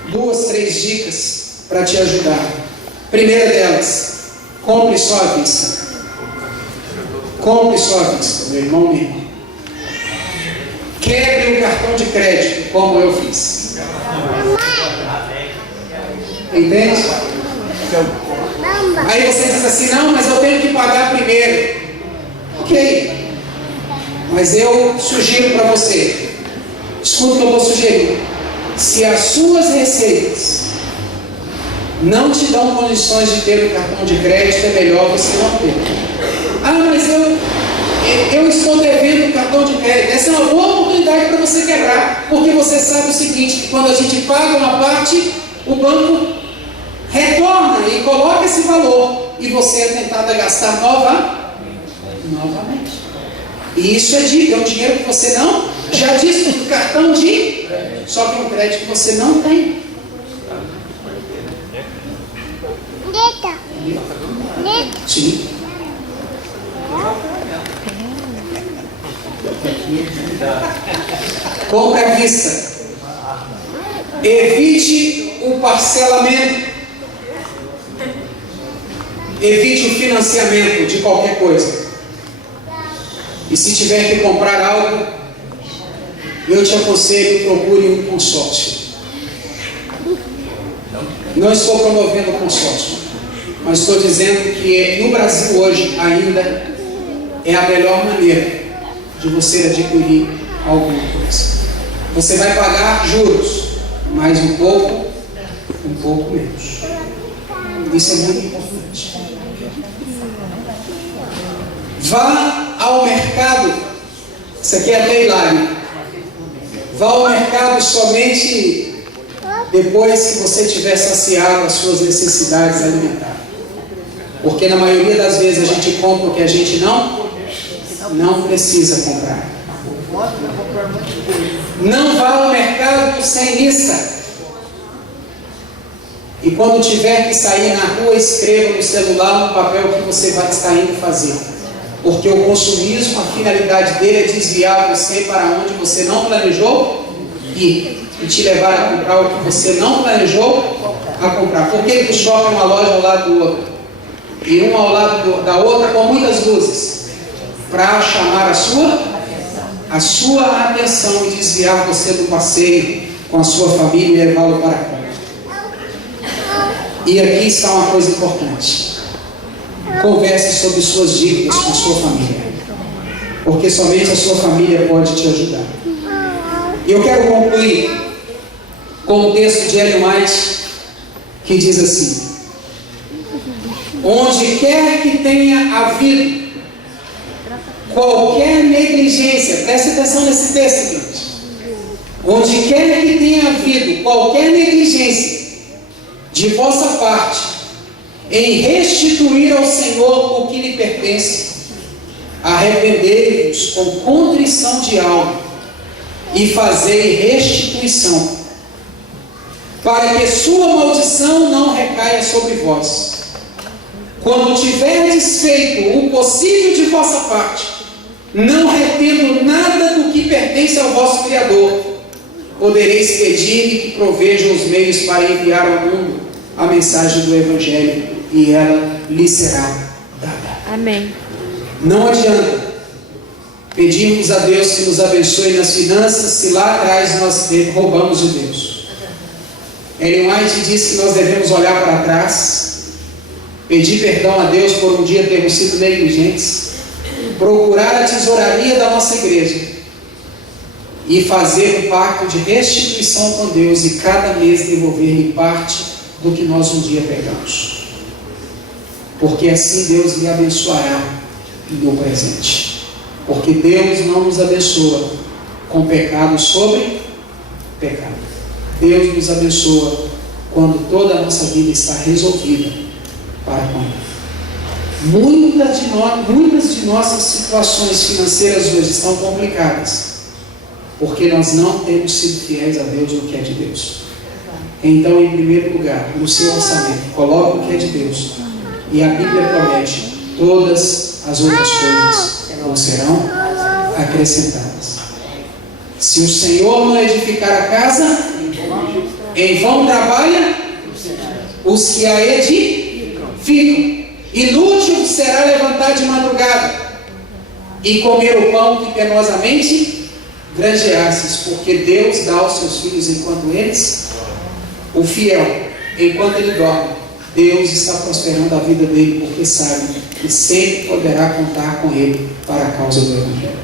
2, 3 dicas para te ajudar. Primeira delas, compre só à vista. Compre só à vista, meu irmão mesmo. Quebre o cartão de crédito, como eu fiz. Entende? Aí você diz assim: não, mas eu tenho que pagar primeiro. Ok, mas eu sugiro para você, escuta o que eu vou sugerir. Se as suas receitas não te dão condições de ter um cartão de crédito, é melhor você não ter. Ah, mas eu estou devendo um cartão de crédito. Essa é uma boa oportunidade para você quebrar, porque você sabe o seguinte: que quando a gente paga uma parte, o banco retorna e coloca esse valor, e você é tentado a gastar novamente. E isso é um dinheiro que você não, já disse, um cartão de, só que um crédito que você não tem. Sim. Compre à vista. Evite o parcelamento. Evite o financiamento de qualquer coisa. E se tiver que comprar algo, eu te aconselho, procure um consórcio. Não estou promovendo o consórcio, mas estou dizendo que no Brasil hoje ainda é a melhor maneira de você adquirir alguma coisa. Você vai pagar juros, mas um pouco menos. Isso é muito importante. Vá ao mercado. Isso aqui é leilão. Vá ao mercado somente depois que você tiver saciado as suas necessidades alimentares. Porque na maioria das vezes a gente compra o que a gente não precisa comprar. Não vá ao mercado sem lista. E quando tiver que sair na rua, escreva no celular, no papel, o que você vai estar indo fazer. Porque o consumismo, a finalidade dele é desviar você para onde você não planejou ir, e te levar a comprar o que você não planejou a comprar. Por que o shopping é uma loja ao lado do outro? E uma ao lado da outra com muitas luzes? Para chamar a sua atenção e desviar você do passeio com a sua família e levá-lo para cá. E aqui está uma coisa importante. Converse sobre suas dívidas com a sua família, porque somente a sua família pode te ajudar. E eu quero concluir com o texto de Ellen White, que diz assim: onde quer que tenha havido qualquer negligência, preste atenção nesse texto, gente. Onde quer que tenha havido qualquer negligência de vossa parte em restituir ao Senhor o que lhe pertence, arrependei-vos com contrição de alma e fazei restituição, para que sua maldição não recaia sobre vós. Quando tiverdes feito o possível de vossa parte, não retendo nada do que pertence ao vosso Criador, podereis pedir-lhe que proveja os meios para enviar ao mundo a mensagem do Evangelho, e ela lhe será dada. Amém. Não adianta pedirmos a Deus que nos abençoe nas finanças, se lá atrás nós roubamos de Deus. Ellen White diz que nós devemos olhar para trás, pedir perdão a Deus por um dia termos sido negligentes, procurar a tesouraria da nossa igreja e fazer um pacto de restituição com Deus, e cada mês devolver-lhe parte do que nós um dia pegamos. Porque assim Deus lhe abençoará no presente. Porque Deus não nos abençoa com pecado sobre pecado. Deus nos abençoa quando toda a nossa vida está resolvida para com Ele. Muitas de nossas situações financeiras hoje estão complicadas, porque nós não temos sido fiéis a Deus no que é de Deus. Então, em primeiro lugar, no seu orçamento, coloque o que é de Deus. E a Bíblia promete: todas as outras coisas não serão acrescentadas. Se o Senhor não edificar a casa, em vão trabalha os que a edificam. Inútil será levantar de madrugada e comer o pão que penosamente granjeastes, porque Deus dá aos seus filhos enquanto eles, o fiel, enquanto ele dorme, Deus está prosperando a vida dele, porque sabe que sempre poderá contar com ele para a causa do Evangelho.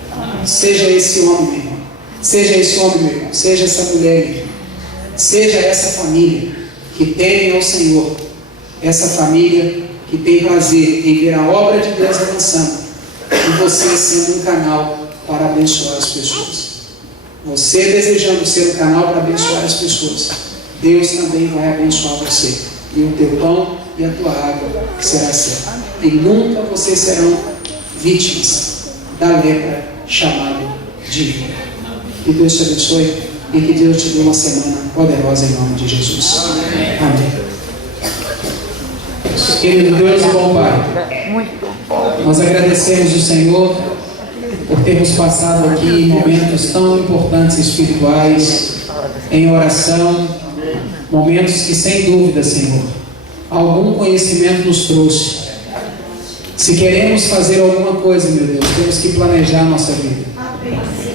Seja esse homem, meu irmão, seja esse homem, meu irmão, seja essa mulher, meu irmão, seja essa família que teme ao Senhor, essa família que tem prazer em ver a obra de Deus avançando e você sendo um canal para abençoar as pessoas. Você desejando ser um canal para abençoar as pessoas, Deus também vai abençoar você, e o teu pão e a tua água será certa, e nunca vocês serão vítimas da lepra chamada dívida. Que Deus te abençoe e que Deus te dê uma semana poderosa em nome de Jesus. Amém. Querido Deus e bom Pai, nós agradecemos o Senhor por termos passado aqui momentos tão importantes espirituais, em oração, momentos que sem dúvida, Senhor, algum conhecimento nos trouxe. Se queremos fazer alguma coisa, meu Deus, temos que planejar a nossa vida.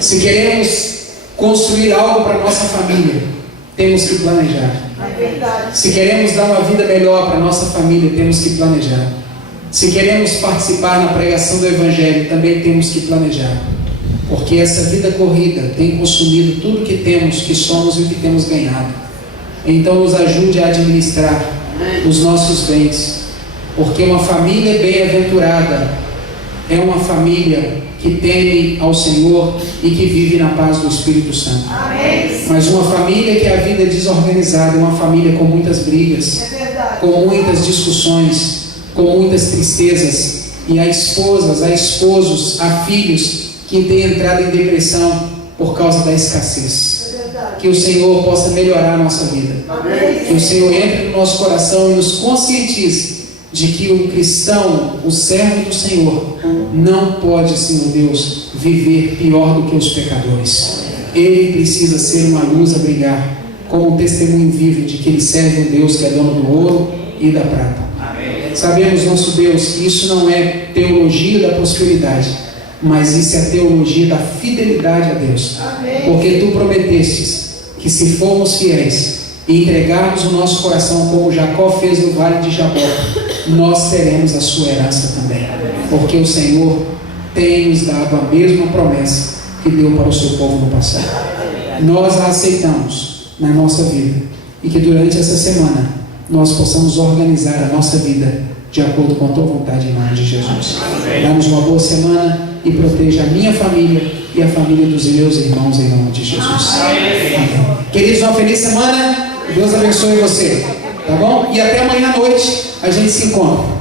Se queremos construir algo para a nossa família, temos que planejar. Se queremos dar uma vida melhor para a nossa família, temos que planejar. Se queremos participar na pregação do Evangelho, também temos que planejar. Porque essa vida corrida tem consumido tudo que temos, que somos e o que temos ganhado. Então nos ajude a administrar os nossos bens. Porque uma família bem-aventurada é uma família que teme ao Senhor e que vive na paz do Espírito Santo. Amém. Mas uma família que a vida é desorganizada, uma família com muitas brigas, com muitas discussões, com muitas tristezas, e há esposas, há esposos, há filhos que têm entrado em depressão por causa da escassez. Que o Senhor possa melhorar a nossa vida. Amém. Que o Senhor entre no nosso coração e nos conscientize de que o cristão, o servo do Senhor, não pode, Senhor Deus, viver pior do que os pecadores. Ele precisa ser uma luz a brilhar, como um testemunho vivo de que ele serve um Deus que é dono do ouro e da prata. Amém. Sabemos, nosso Deus, que isso não é teologia da prosperidade, mas isso é a teologia da fidelidade a Deus. Amém. Porque tu prometestes que se formos fiéis e entregarmos o nosso coração como Jacó fez no vale de Jabó, nós teremos a sua herança também. Porque o Senhor tem nos dado a mesma promessa que deu para o seu povo no passado. Nós a aceitamos na nossa vida, e que durante essa semana nós possamos organizar a nossa vida de acordo com a tua vontade, em nome de Jesus. Dá-nos uma boa semana e proteja a minha família e a família dos meus irmãos, em nome de Jesus. Amém. Queridos, uma feliz semana. Deus abençoe você, tá bom? E até amanhã à noite a gente se encontra.